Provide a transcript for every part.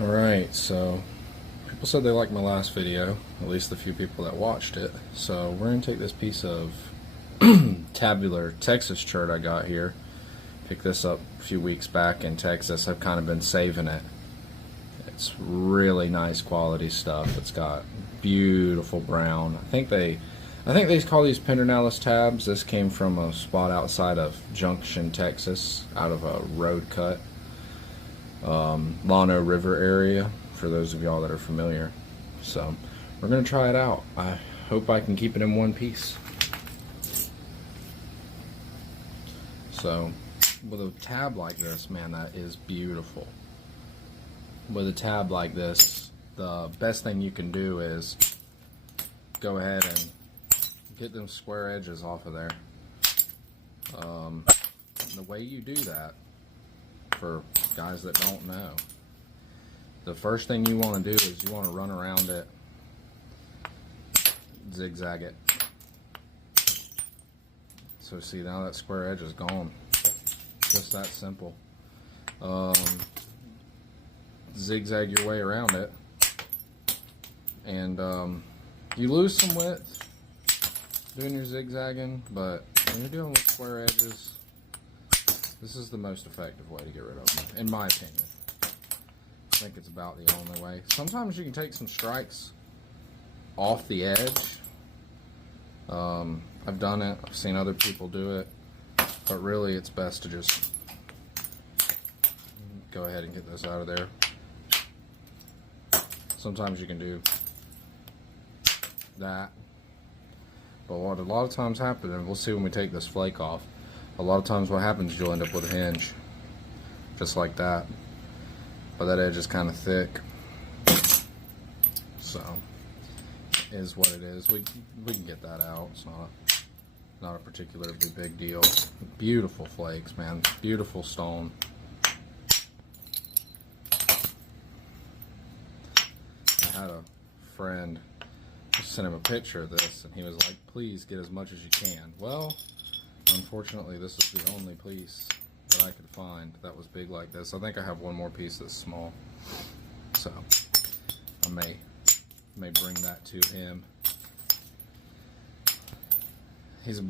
Alright, so people said they liked my last video, at least the few people that watched it. So we're going to take this piece of tabular Texas chert I got here. Picked this up a few weeks back in Texas. I've kind of been saving it. It's really nice quality stuff. It's got beautiful brown. I think they call these Pedernales tabs. This came from a spot outside of Junction, Texas, out of a road cut. Llano River area, for those of y'all that are familiar. So we're gonna try it out. I hope I can keep it in one piece. So with a tab like this, man, that is beautiful. With a tab like this, the best thing you can do is go ahead and get them square edges off of there. The way you do that, for guys that don't know, the first thing you want to do is you want to run around it, zigzag it. So see, now that square edge is gone. Just that simple. Zigzag your way around it, and you lose some width doing your zigzagging, but when you're dealing with square edges, this is the most effective way to get rid of them, in my opinion. I think it's about the only way. Sometimes you can take some strikes off the edge. I've done it. I've seen other people do it. But really, it's best to just go ahead and get this out of there. Sometimes you can do that. But what a lot of times happens, and we'll see when we take this flake off, a lot of times what happens is you'll end up with a hinge. Just like that. But that edge is kind of thick. So, is what it is. We can get that out. It's not a particularly big deal. Beautiful flakes, man. Beautiful stone. I had a friend, I sent him a picture of this, and he was like, please get as much as you can. Well, unfortunately, this is the only piece that I could find that was big like this. I think I have one more piece that's small. So, I may bring that to him. He's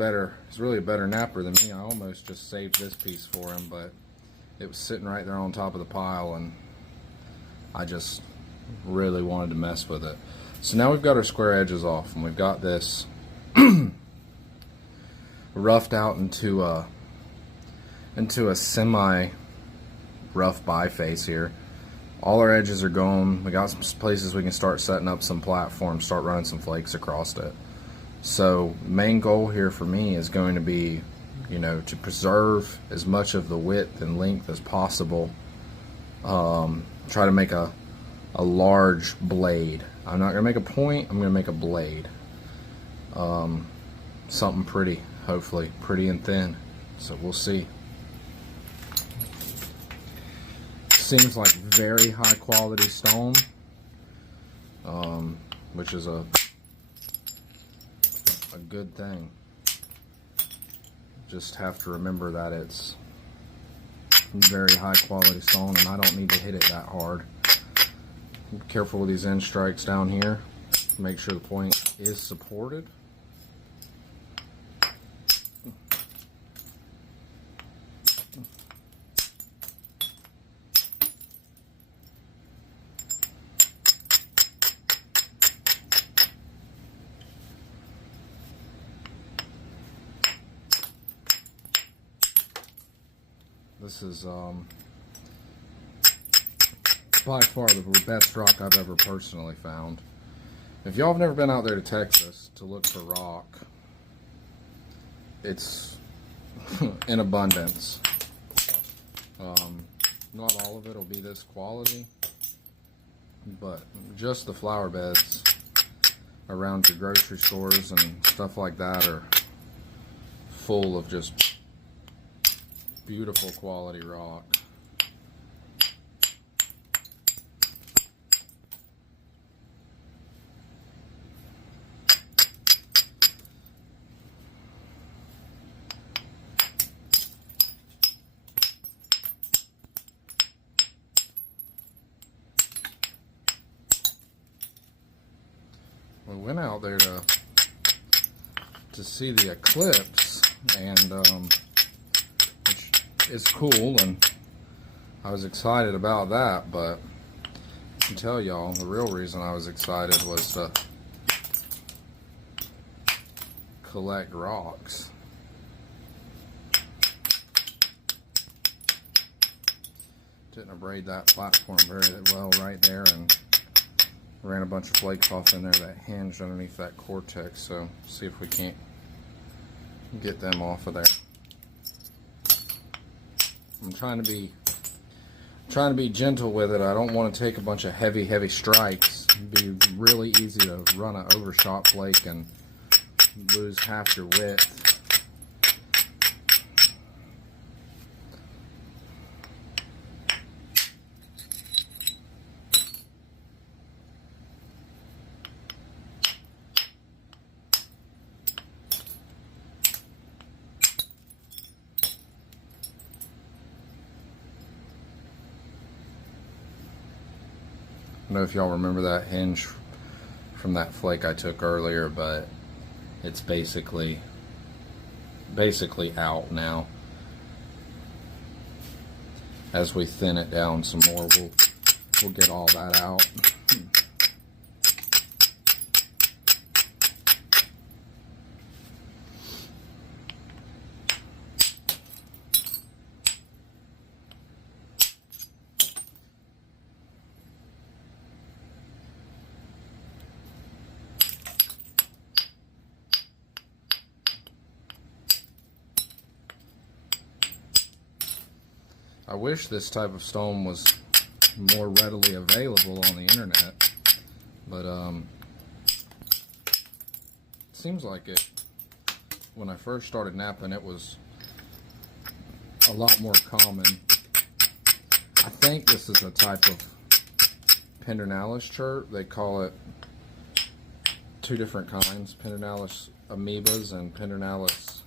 really a better napper than me. I almost just saved this piece for him, but it was sitting right there on top of the pile, and I just really wanted to mess with it. So now we've got our square edges off, and we've got this roughed out into a semi rough biface here. All our edges are gone. We got some places we can start setting up some platforms, start running some flakes across it. So main goal here for me is going to be, to preserve as much of the width and length as possible. Try to make a large blade. I'm not going to make a point, I'm going to make a blade. Something pretty, hopefully, pretty and thin. So we'll see. Seems like very high quality stone, which is a good thing. Just have to remember that it's very high quality stone, and I don't need to hit it that hard. Be careful with these end strikes down here. Make sure the point is supported. This is by far the best rock I've ever personally found. If y'all have never been out there to Texas to look for rock, it's in abundance. Not all of it will be this quality, but just the flower beds around your grocery stores and stuff like that are full of just beautiful quality rock. we went out there to see the eclipse, and which is cool, and I was excited about that, but I can tell y'all the real reason I was excited was to collect rocks. Didn't abrade that platform very well right there, and ran a bunch of flakes off in there that hinged underneath that cortex, so see if we can't get them off of there. I'm trying to be gentle with it. I don't want to take a bunch of heavy strikes. It'd be really easy to run an overshot flake and lose half your width. I don't know if y'all remember that hinge from that flake I took earlier, but it's basically out now. As we thin it down some more, we'll get all that out. I wish this type of stone was more readily available on the internet, but it seems like it, when I first started napping, it was a lot more common. I think this is a type of Indirect chert. They call it two different kinds, Indirect amoebas and Indirect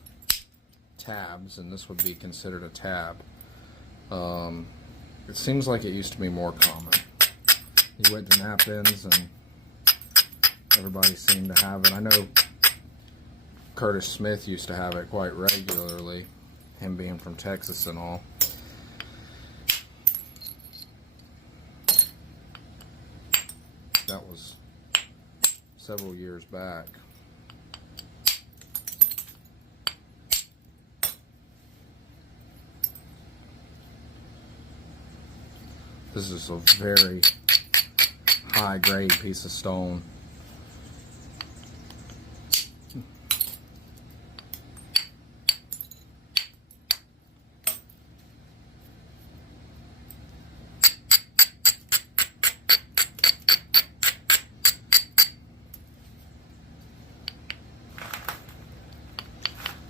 tabs, and this would be considered a tab. It seems like it used to be more common. You went to nap-ins and everybody seemed to have it. I know Curtis Smith used to have it quite regularly, him being from Texas and all. That was several years back. This is a very high grade piece of stone.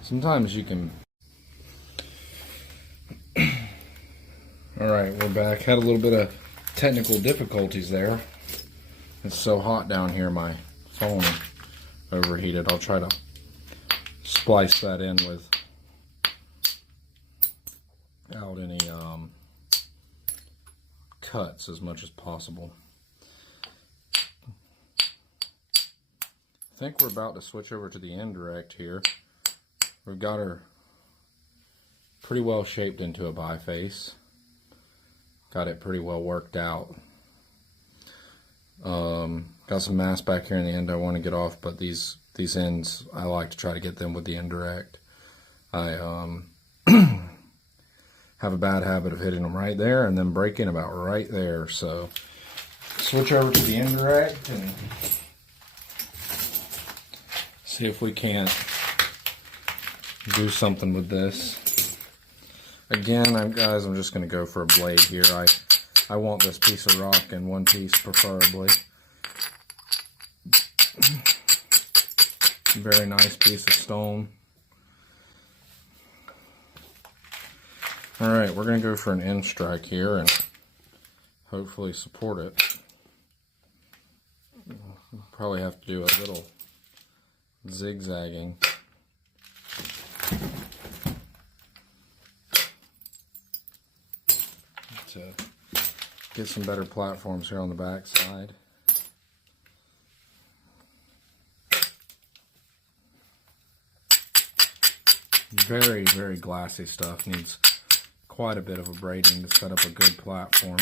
Sometimes you can... Alright, we're back. Had a little bit of technical difficulties there. It's so hot down here, my phone overheated. I'll try to splice that in without any cuts as much as possible. I think we're about to switch over to the indirect here. We've got her pretty well shaped into a biface. Got it pretty well worked out. Got some mass back here in the end I want to get off, but these ends, I like to try to get them with the indirect. I have a bad habit of hitting them right there and then breaking about right there. So switch over to the indirect and see if we can't do something with this. Again, guys, I'm just going to go for a blade here. I want this piece of rock in one piece, preferably. Very nice piece of stone. Alright, we're going to go for an end strike here and hopefully support it. Probably have to do a little zigzagging. To get some better platforms here on the back side. Very, very glassy stuff. Needs quite a bit of abrading to set up a good platform.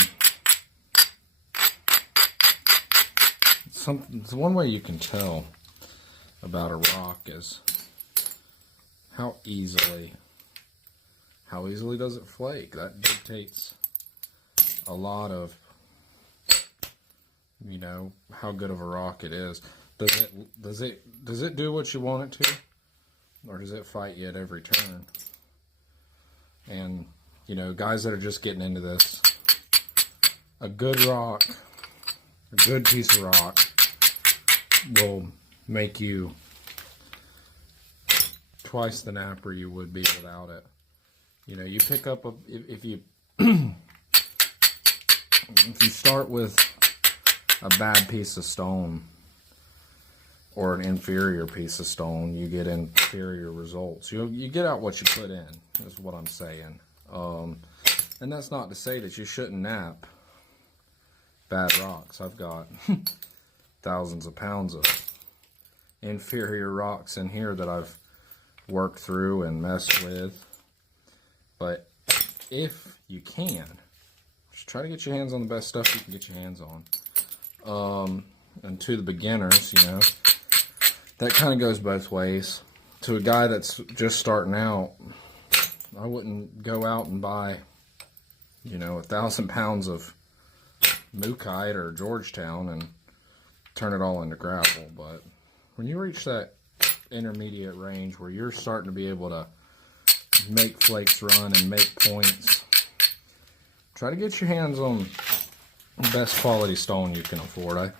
It's one way you can tell about a rock is how easily does it flake. That dictates a lot of, you know, how good of a rock it is. Does it do what you want it to, or does it fight you at every turn? And you know, guys that are just getting into this, a good rock, a good piece of rock will make you twice the napper you would be without it. You know, you pick up if you if you start with a bad piece of stone or an inferior piece of stone, you get inferior results. You get out what you put in, is what I'm saying. And that's not to say that you shouldn't nap bad rocks. I've got thousands of pounds of inferior rocks in here that I've worked through and messed with. But if you can, just try to get your hands on the best stuff you can get your hands on. And to the beginners, you know, that kind of goes both ways. To a guy that's just starting out, I wouldn't go out and buy, you know, 1,000 pounds of Mookite or Georgetown and turn it all into gravel. But when you reach that intermediate range where you're starting to be able to make flakes run and make points, try to get your hands on the best quality stone you can afford.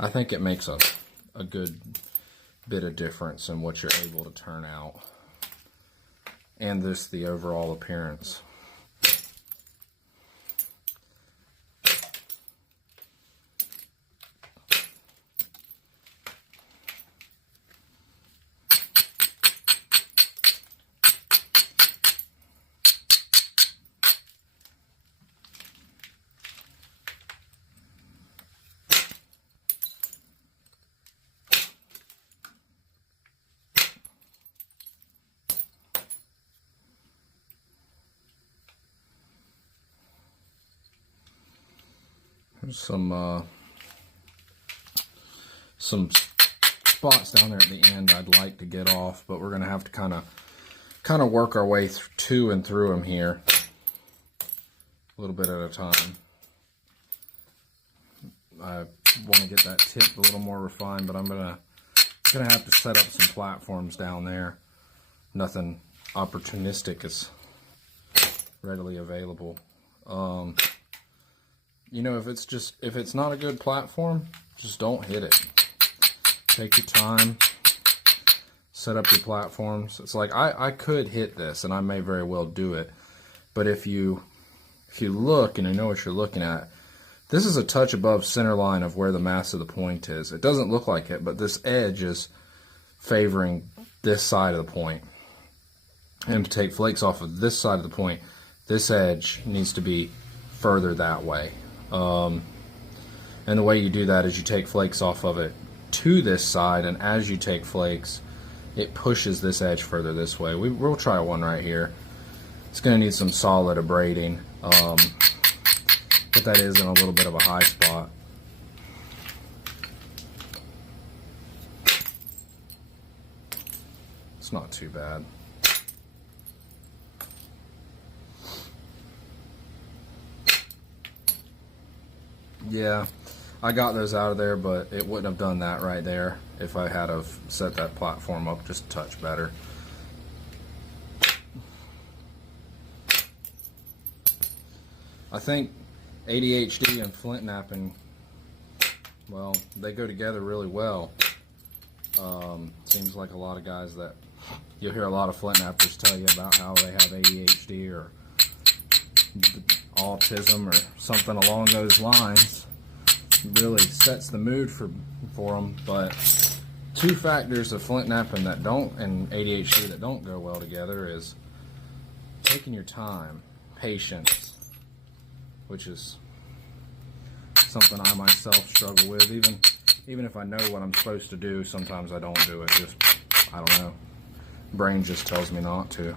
I think it makes a good bit of difference in what you're able to turn out, and this the overall appearance. There's some spots down there at the end I'd like to get off, but we're gonna have to kind of work our way to and through them here, a little bit at a time. I want to get that tip a little more refined, but I'm gonna have to set up some platforms down there. Nothing opportunistic is readily available. You know, if it's not a good platform, just don't hit it. Take your time, set up your platforms. It's like I could hit this, and I may very well do it, but if you look and you know what you're looking at, this is a touch above center line of where the mass of the point is. It doesn't look like it, but this edge is favoring this side of the point. And to take flakes off of this side of the point, this edge needs to be further that way. And the way you do that is you take flakes off of it to this side, and as you take flakes, it pushes this edge further this way. We'll try one right here. It's going to need some solid abrading, but that is in a little bit of a high spot. It's not too bad. Yeah, I got those out of there, but it wouldn't have done that right there if I had have set that platform up just a touch better. I think ADHD and flint napping, well, they go together really well. Seems like a lot of guys that you'll hear a lot of flint nappers tell you about how they have ADHD or autism or something along those lines. It really sets the mood for them. But two factors of flint napping that don't, and ADHD that don't go well together, is taking your time, patience, which is something I myself struggle with. Even if I know what I'm supposed to do, sometimes I don't do it. Just, I don't know. brain just tells me not to.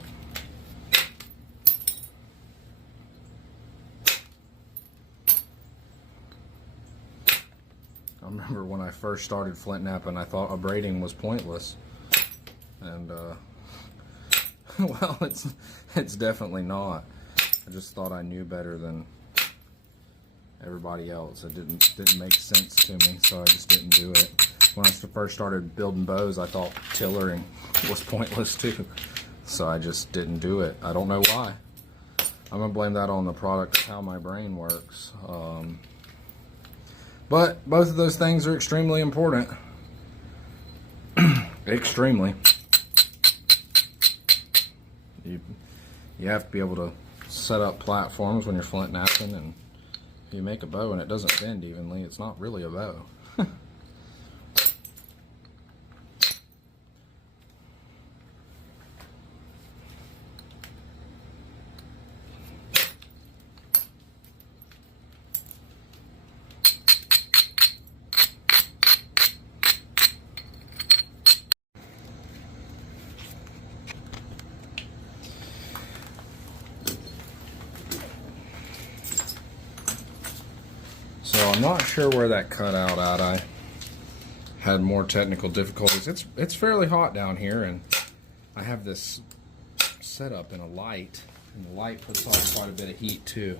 I remember when I first started flint knapping, I thought abrading was pointless, and well, it's definitely not. I just thought I knew better than everybody else. It didn't make sense to me, so I just didn't do it. When I first started building bows, I thought tillering was pointless too, so I just didn't do it. I don't know why. I'm gonna blame that on the product of how my brain works. But both of those things are extremely important. Extremely. You have to be able to set up platforms when you're flint knapping, and if you make a bow and it doesn't bend evenly, it's not really a bow. So I'm not sure where that cut out at. I had more technical difficulties. It's fairly hot down here, and I have this set up in a light, and the light puts off quite a bit of heat too.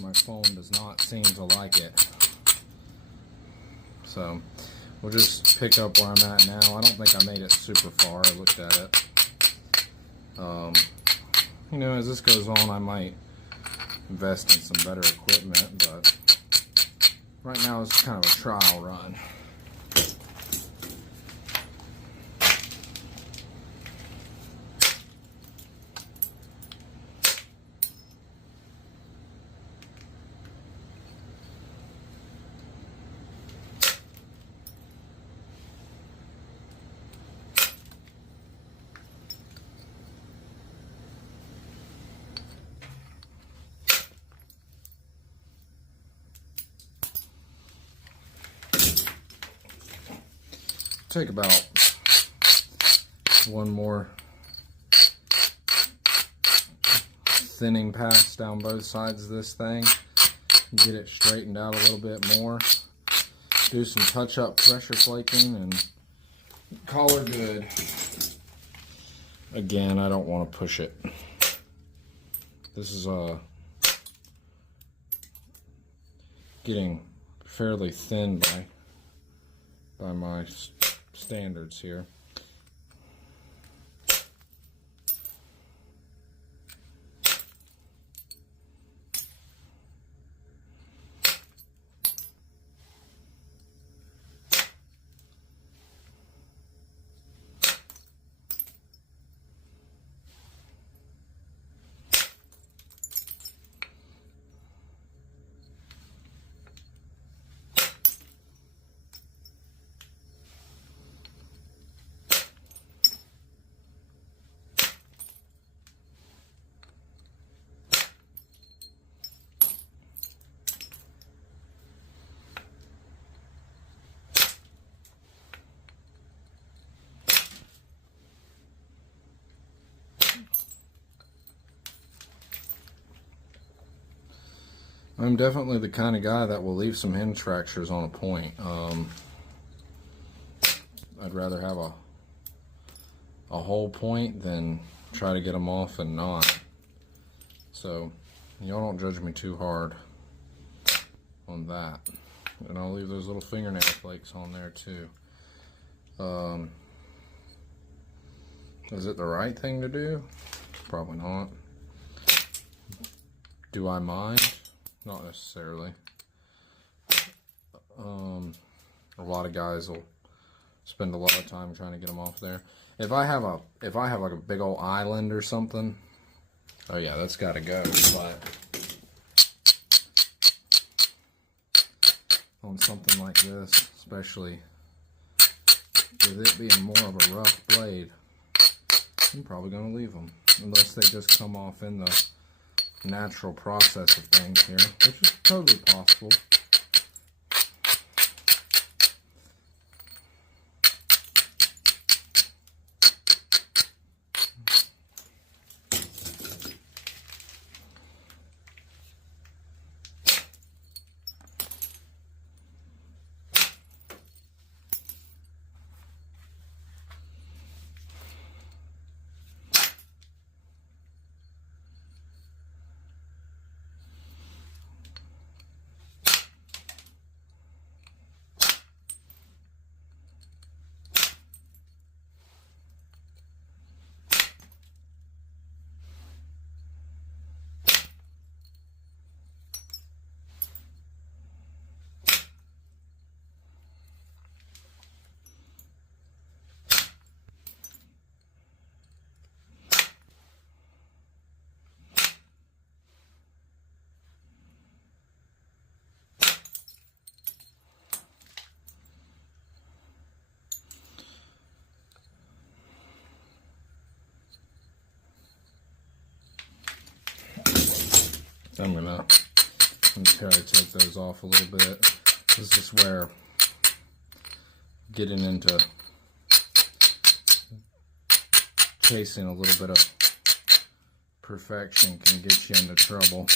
My phone does not seem to like it. So we'll just pick up where I'm at now. I don't think I made it super far. I looked at it. You know, as this goes on, I might invest in some better equipment, but right now it's kind of a trial run. Take about one more thinning pass down both sides of this thing, get it straightened out a little bit more, do some touch-up pressure flaking, and call her good. Again, I don't want to push it. This is getting fairly thin by my standards here. I'm definitely the kind of guy that will leave some hinge fractures on a point. I'd rather have a whole point than try to get them off and not. So y'all don't judge me too hard on that. And I'll leave those little fingernail flakes on there too. Is it the right thing to do? Probably not. Do I mind? Not necessarily. A lot of guys will spend a lot of time trying to get them off there. If I have like a big old island or something, oh yeah, that's got to go. But on something like this, especially with it being more of a rough blade, I'm probably going to leave them unless they just come off in the natural process of things here, which is totally possible. I'm gonna try to take those off a little bit. This is where getting into chasing a little bit of perfection can get you into trouble.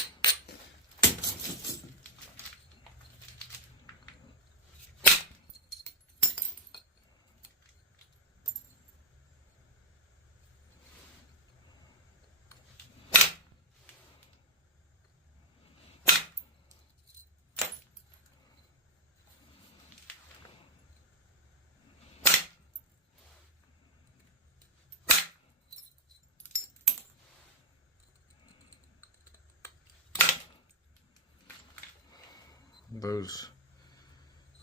Those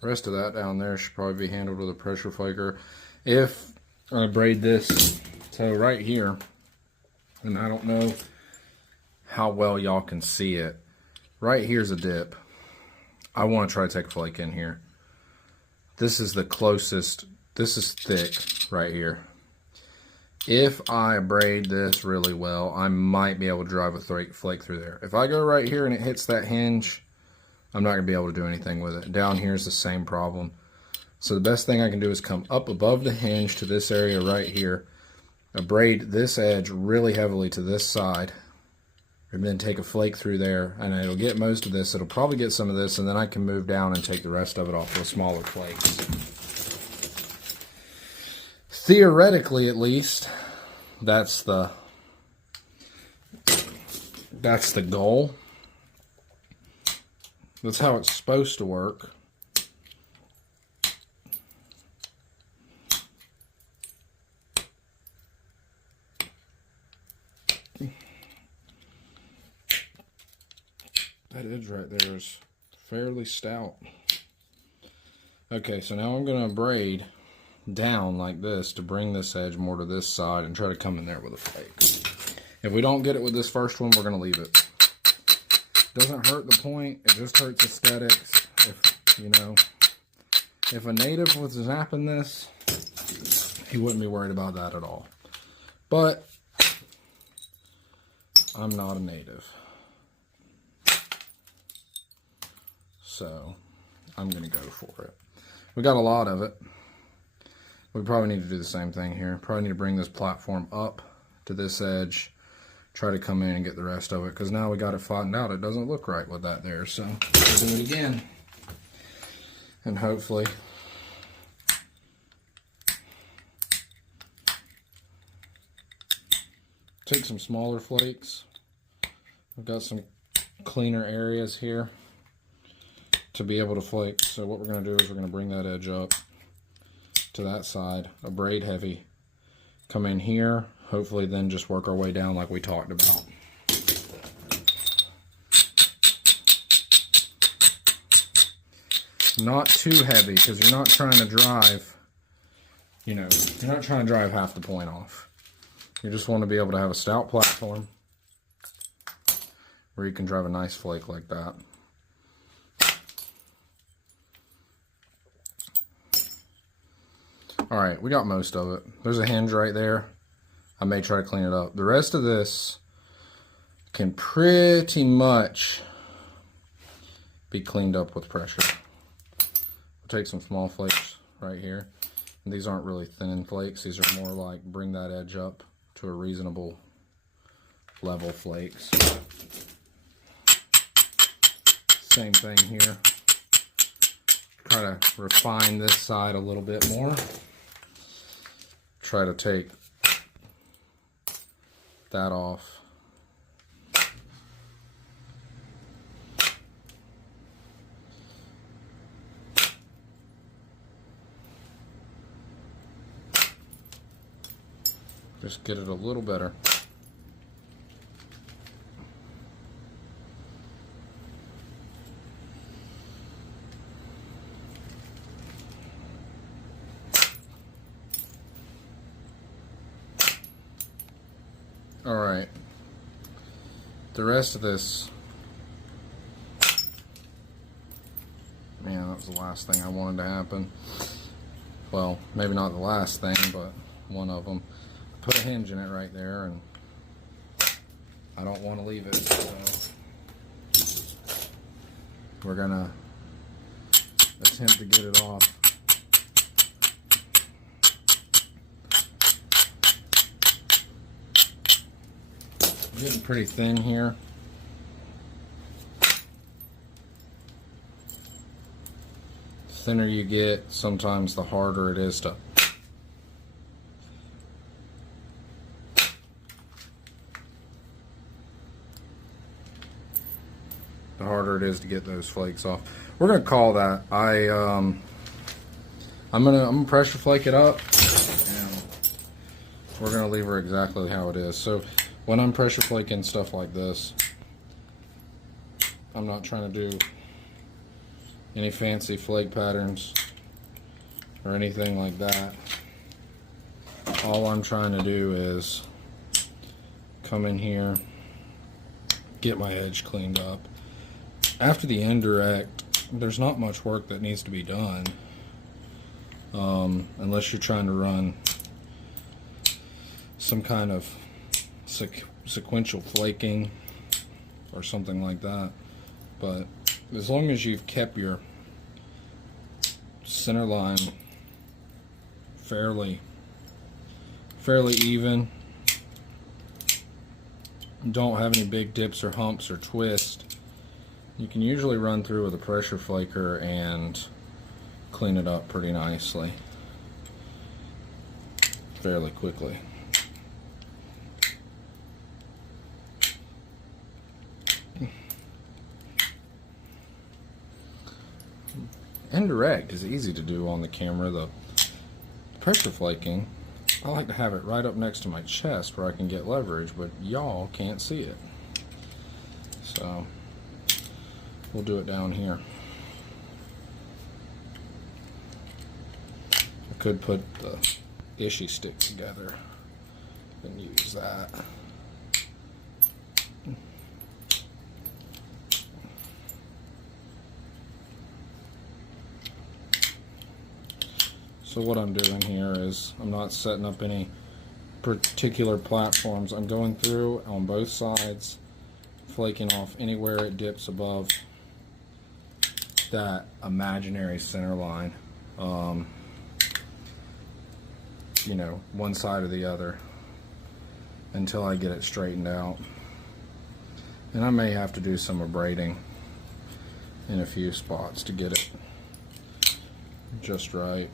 rest of that down there should probably be handled with a pressure flaker. If I braid this toe right here, and I don't know how well y'all can see it, right here's a dip. I want to try to take a flake in here. This is the closest, this is thick right here. If I braid this really well, I might be able to drive a flake through there. If I go right here and it hits that hinge, I'm not going to be able to do anything with it. Down here is the same problem. So the best thing I can do is come up above the hinge to this area right here, braid this edge really heavily to this side, and then take a flake through there, and it'll get most of this. It'll probably get some of this, and then I can move down and take the rest of it off with smaller flakes. Theoretically, at least, that's the goal. That's how it's supposed to work. That edge right there is fairly stout. Okay, so now I'm going to braid down like this to bring this edge more to this side and try to come in there with a flake. If we don't get it with this first one, we're going to leave it. Doesn't hurt the point, it just hurts aesthetics. If a native was zapping this, he wouldn't be worried about that at all. But I'm not a native, so I'm gonna go for it. We got a lot of it. We probably need to do the same thing here. Probably need to bring this platform up to this edge, try to come in and get the rest of it, because now we got it flattened out. It doesn't look right with that there, so we'll do it again. And hopefully take some smaller flakes. I've got some cleaner areas here to be able to flake. So what we're going to do is we're going to bring that edge up to that side, a braid heavy, come in here, hopefully then just work our way down like we talked about. Not too heavy, because you're not trying to drive, you're not trying to drive half the point off. You just want to be able to have a stout platform where you can drive a nice flake like that. Alright, we got most of it. There's a hinge right there. I may try to clean it up. The rest of this can pretty much be cleaned up with pressure. We'll take some small flakes right here. And these aren't really thin flakes. These are more like bring that edge up to a reasonable level flakes. Same thing here. Try to refine this side a little bit more. Try to take that off. Just get it a little better. Alright, the rest of this, man, that was the last thing I wanted to happen. Well, maybe not the last thing, but one of them. Put a hinge in it right there, and I don't want to leave it, so we're gonna attempt to get it off. Getting pretty thin here. The thinner you get, sometimes the harder it is to get those flakes off. We're gonna call that. I'm gonna pressure flake it up, and we're gonna leave her exactly how it is. So when I'm pressure flaking stuff like this, I'm not trying to do any fancy flake patterns or anything like that. All I'm trying to do is come in here, get my edge cleaned up. After the indirect, there's not much work that needs to be done, unless you're trying to run some kind of sequential flaking or something like that. But as long as you've kept your center line fairly even, don't have any big dips or humps or twists, you can usually run through with a pressure flaker and clean it up pretty nicely, fairly quickly. Indirect is easy to do on the camera. The pressure flaking, I like to have it right up next to my chest where I can get leverage, but y'all can't see it. So we'll do it down here. I could put the ishy stick together and use that. So what I'm doing here is I'm not setting up any particular platforms. I'm going through on both sides, flaking off anywhere it dips above that imaginary center line, you know, one side or the other, until I get it straightened out. And I may have to do some abrading in a few spots to get it just right.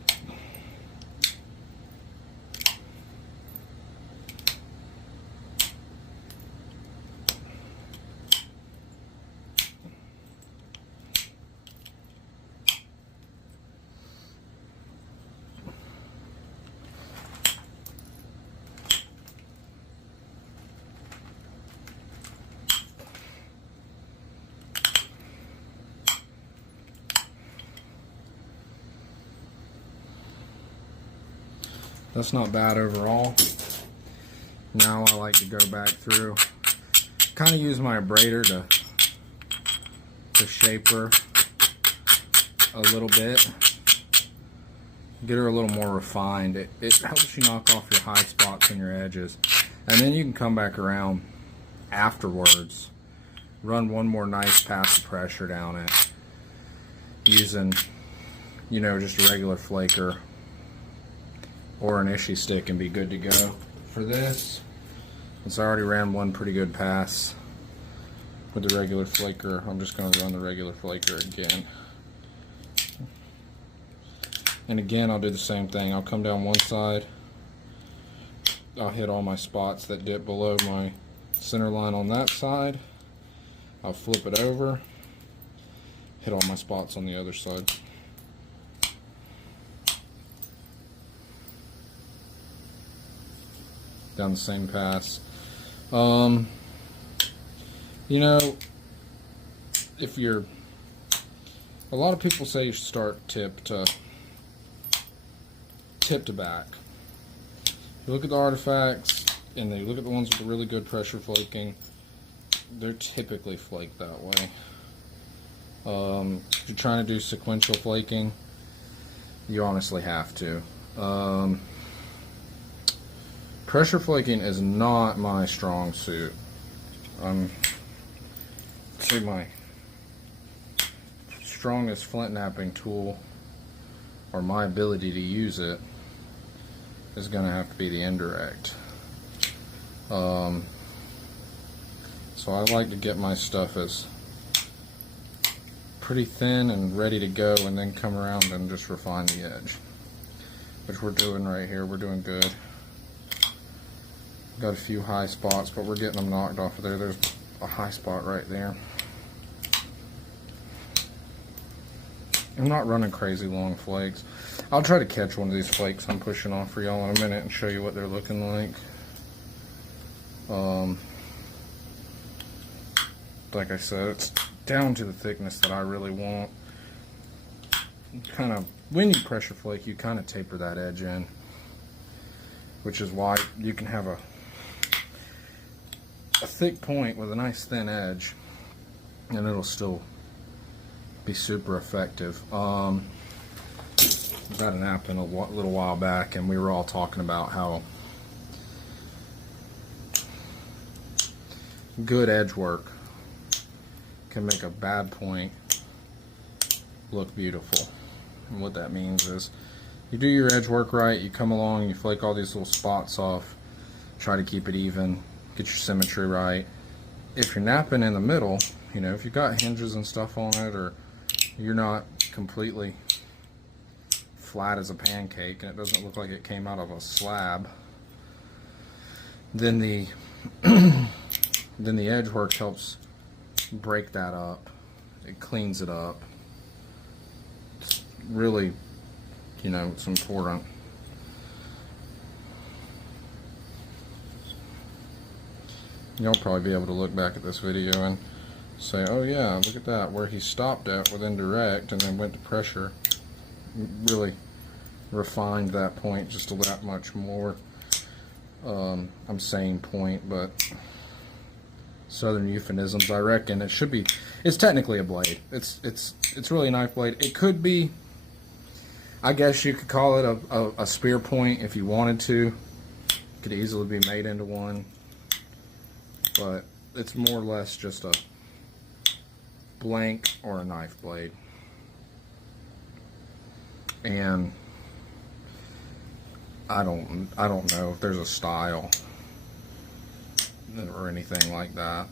That's not bad overall. Now I like to go back through, kind of use my abrader to shape her a little bit, get her a little more refined. It helps you knock off your high spots and your edges, and then you can come back around afterwards, run one more nice pass of pressure down it using, you know, just a regular flaker or an ishy stick, and be good to go. For this, since I already ran one pretty good pass with the regular flaker, I'm just going to run the regular flaker again. And again, I'll do the same thing. I'll come down one side, I'll hit all my spots that dip below my center line on that side, I'll flip it over, hit all my spots on the other side. Down the same pass. You know, if you're, a lot of people say you should start tip to back. You look at the artifacts and then you look at the ones with the really good pressure flaking, they're typically flaked that way. If you're trying to do sequential flaking, you honestly have to. Pressure flaking is not my strong suit. See, my strongest flint knapping tool, or my ability to use it, is going to have to be the Indirect. So I like to get my stuff as pretty thin and ready to go, and then come around and just refine the edge, which we're doing right here. We're doing good. Got a few high spots, but we're getting them knocked off of there. There's a high spot right there. I'm not running crazy long flakes. I'll try to catch one of these flakes I'm pushing off for y'all in a minute and show you what they're looking like. Like I said, it's down to the thickness that I really want. Kind of, when you pressure flake, you kind of taper that edge in, which is why you can have a thick point with a nice thin edge, and it'll still be super effective. I was at a Knapping a little while back, and we were all talking about how good edge work can make a bad point look beautiful. And what that means is, you do your edge work right, you come along, you flake all these little spots off, try to keep it even, get your symmetry right. If you're knapping in the middle, you know, if you've got hinges and stuff on it, or you're not completely flat as a pancake and it doesn't look like it came out of a slab, then the then the edge work helps break that up. It cleans it up. It's really, you know, it's important. You'll probably be able to look back at this video and say, oh yeah, look at that, where he stopped at with Indirect and then went to pressure. Really refined that point just a that much more. I'm saying point, but Southern euphemisms, I reckon it should be, it's technically a blade. It's really a knife blade. It could be, I guess you could call it a spear point if you wanted to. Could easily be made into one, but it's more or less just a blank or a knife blade. And I don't know if there's a style or anything like that.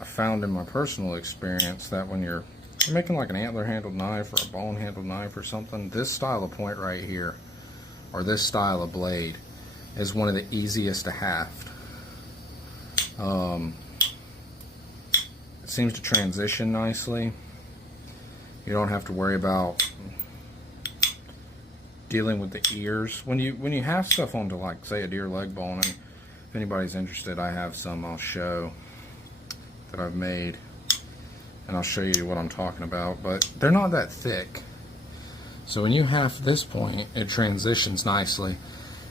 I found in my personal experience that when you're making like an antler handled knife or a bone handled knife or something, this style of point right here, or this style of blade, is one of the easiest to haft. It seems to transition nicely. You don't have to worry about dealing with the ears. When you have stuff onto, like, say, a deer leg bone, and if anybody's interested, I have some I'll show that I've made, and I'll show you what I'm talking about, but they're not that thick. So when you haft this point, it transitions nicely,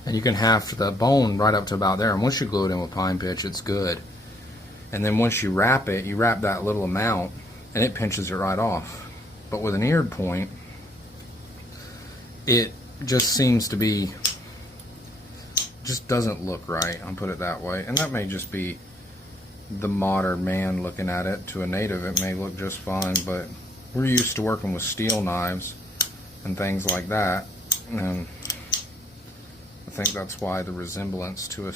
and you can haft the bone right up to about there, and once you glue it in with pine pitch, it's good. And then once you wrap it, you wrap that little amount, and it pinches it right off. But with an eared point, it just seems to be, just doesn't look right, I'll put it that way. And that may just be the modern man looking at it. To a native, it may look just fine, but we're used to working with steel knives and things like that, and I think that's why the resemblance to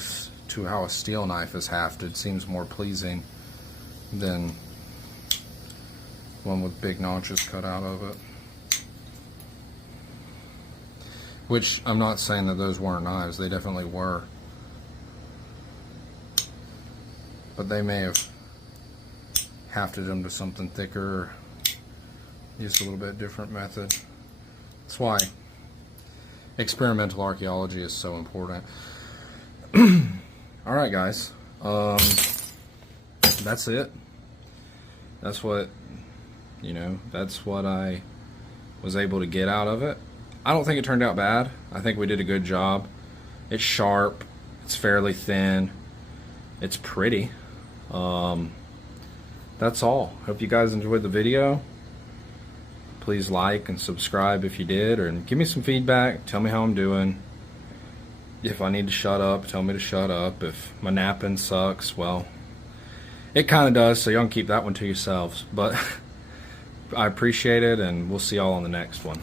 how a steel knife is hafted seems more pleasing than one with big notches cut out of it. Which, I'm not saying that those weren't knives, they definitely were. But they may have hafted them to something thicker, used a little bit different method. That's why experimental archaeology is so important. Alright guys, that's it. That's what, you know, that's what I was able to get out of it. I don't think it turned out bad. I think we did a good job. It's sharp, it's fairly thin, it's pretty. That's all. Hope you guys enjoyed the video. Please like and subscribe if you did, or give me some feedback. Tell me how I'm doing. If I need to shut up, tell me to shut up. If my napping sucks, well, It kind of does, so y'all can keep that one to yourselves. But I appreciate it, and we'll see y'all on the next one.